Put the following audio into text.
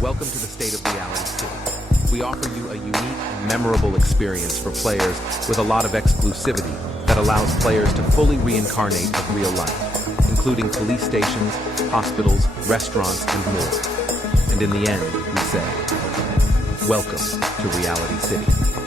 Welcome to the State of Reality City. We offer you a unique and memorable experience for players with a lot of exclusivity that allows players to fully reincarnate of real life, including police stations, hospitals, restaurants, and more. And in the end, we say, welcome to Reality City.